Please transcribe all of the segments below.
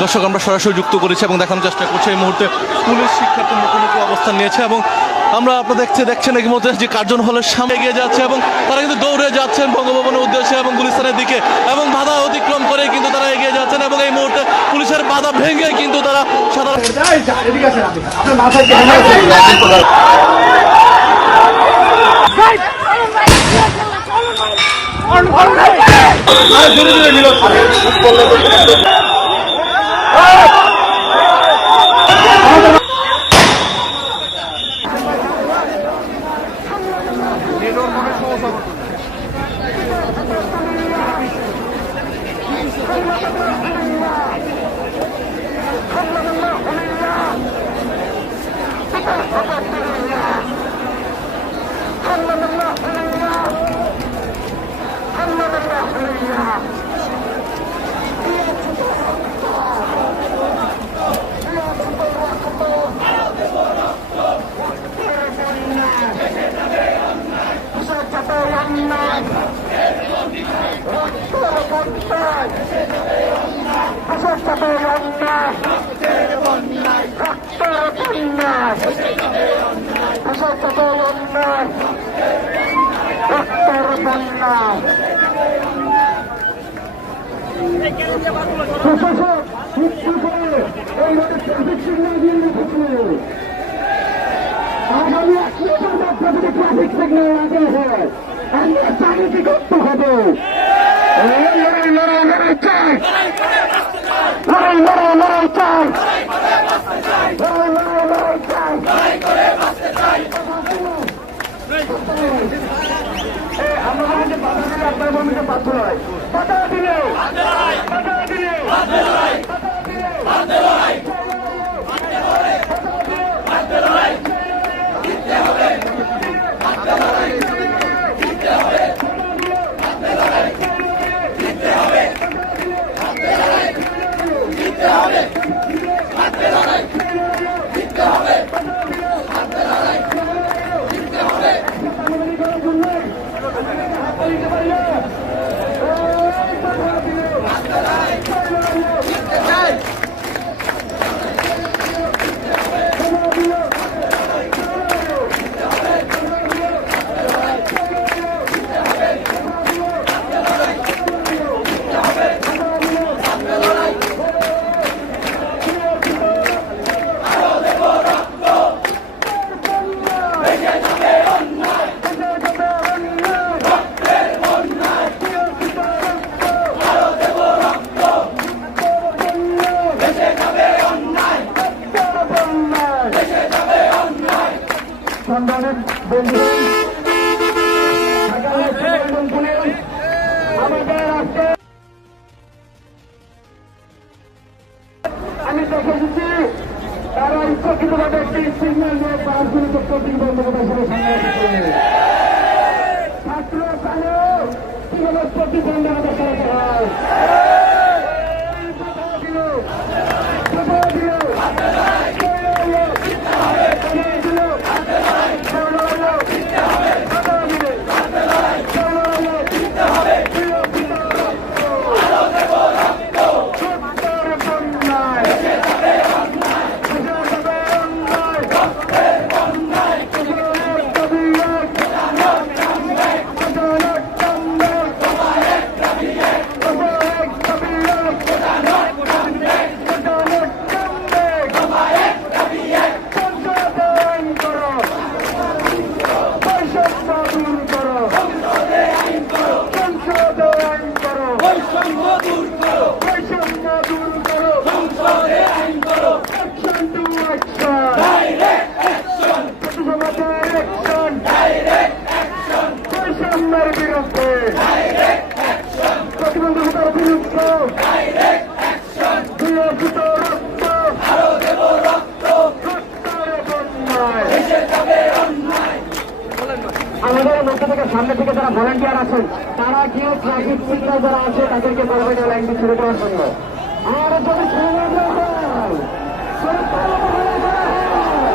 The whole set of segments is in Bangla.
দর্শক, আমরা সরাসরি যুক্ত করেছি এবং দেখানোর চেষ্টা করছি এই মুহূর্তে পুলিশ শিক্ষার্থী মুখোমুখি অবস্থান নিয়েছে এবং আমরা আপনারা দেখতে দেখছেন এই মুহূর্তে যে কার্জন হলের সামনে এগিয়ে যাচ্ছে এবং তারা কিন্তু দৌড়ে যাচ্ছেন বঙ্গভবনের উদ্দেশ্যে এবং গুলিস্তানের দিকে এবং বাধা অতিক্রম করে কিন্তু তারা এগিয়ে যাচ্ছেন এবং এই মুহূর্তে পুলিশের বাধা ভেঙে কিন্তু তারা সাধারণ প্রশাসক মৃত্যু করে এই রোডে ট্রাফিক সিগন্যাল দিয়ে রেখেছে আগামী এক মিনিটের মধ্যে যদি ট্রাফিক সিগন্যাল লাগে হয় আমরা চারিদিকে হবে আপনার বন্ধুকে বাধ্য হয় বাধা দিলে বাধা দিলে সন্ধানের আমি দেখে এসেছি, তারা ইচ্ছাকৃতভাবে একটি সিগন্যাল দিয়ে প্রতীক বন্দ্যোপাধ্যায়ের সামনে এসেছে ছাত্র কালো প্রতীক বন্দ্যোপাধ্যায় চালাতে হয় দূর করো। সংশোধন করো বৈষম্য দূর করো। বৈষম্য দূর করো। সংসদে আইন করো action to action direct action প্রতিসমাজের action direct action বৈষম্যের বিরুদ্ধে। ডাইরেক্ট অ্যাকশন প্রতিবন্ধকতার বিরুদ্ধে ডাইরেক্ট অ্যাকশন বিরোধিত রক্ত আরও দেব রক্ত রক্তের বন্যায় আমাদের মধ্যে থেকে সামনে থেকে যারা ভলেন্টিয়ার আছেন, তারা কেউ ট্রাফিক সিগন্যাল যারা আছে, তাদেরকে বলবেন লাইনটি ছেড়ে দেওয়ার জন্য। আর যদি ছেড়ে দেওয়া হয়, তাহলে তারা বলে দেওয়া হয়।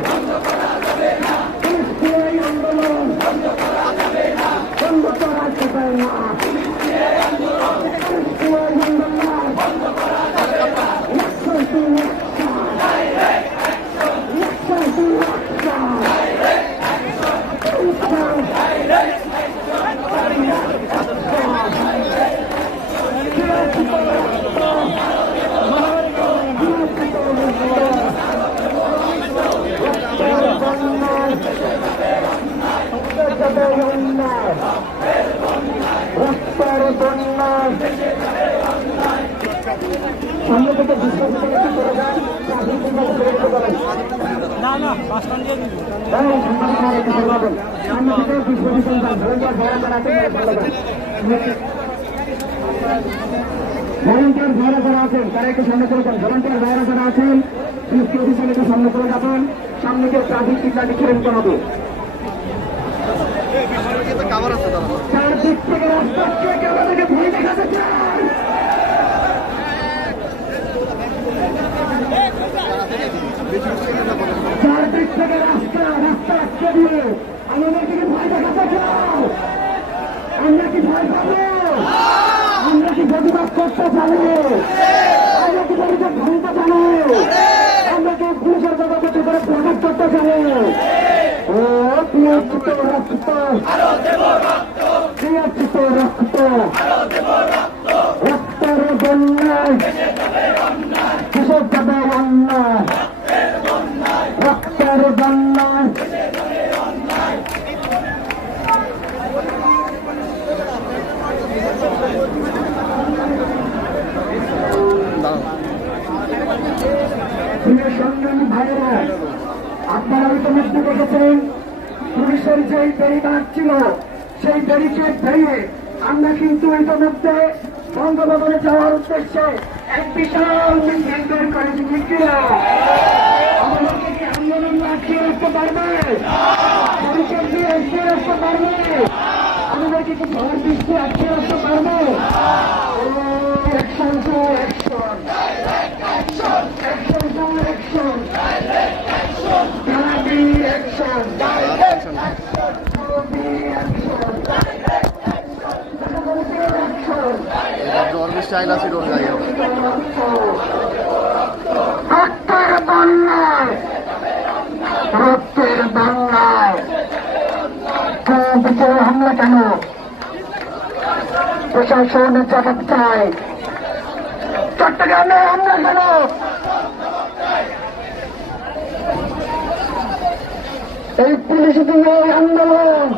বন্ধ করা যাবে না পুলিশের আন্দোলন Action to action. Action to action. রক্তের বন্যায় সামনে থেকে বিশ্বাস করে কি করে যান ট্রাফিক সিগন্যাল করে দিতে পারেন না না বাস দিয়ে দিবি ভলেন্টিয়ার ভাড়া করা আছেন, তারা একটু সামনে করে যান ভলেন্টিয়ার ভাড়া করা আছেন ডিসপোজিশন একটু সামনে করে যাবেন সামনে গিয়ে ট্রাফিক সিগন্যালটি ছেড়ে দিতে হবে চারদিক থেকে রাস্তা থেকে ভয় দেখাতে চায় চারদিক রাস্তা রাস্তা আটকে দিয়ে আমাদের দিকে ভয় কি ভয় আমরা কি প্রতিবাদ করতে জানো আমরা কি প্রতিবাদ ভাঙতে কি প্রকাশ করতে জানো ও পিয়াচিত রক্ত পিয়াচিত রক্ত রক্তের বন্যায় কিসের যাবে অন্যায় বন্যায় প্রিয় সংগ্রামী ভাইয়েরা, আপনারা ইতিমধ্যে দেখেছেন, পুলিশের যে ব্যারিকার ছিল, সেই ব্যারিকেড ভেঙে আমরা কিন্তু ইতিমধ্যে বঙ্গভবনে যাওয়ার উদ্দেশ্যে এক বিশাল মিছিল বের করেছি? আন্দোলন আটকিয়ে রাখতে পারবে ব্যারিকেড দিয়ে আটকিয়ে রাখতে পারবে আমাদেরকে কি জায়গায় রক্তের বন্যায় রক্তের বাংলায় দিকে হামলা কেন? প্রশাসন জবাব চায়। চট্টগ্রামে হামলা কেন? এই পুলিশ দিয়ে আন্দোলন।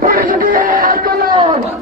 পুলিশ দিয়ে আন্দোলন।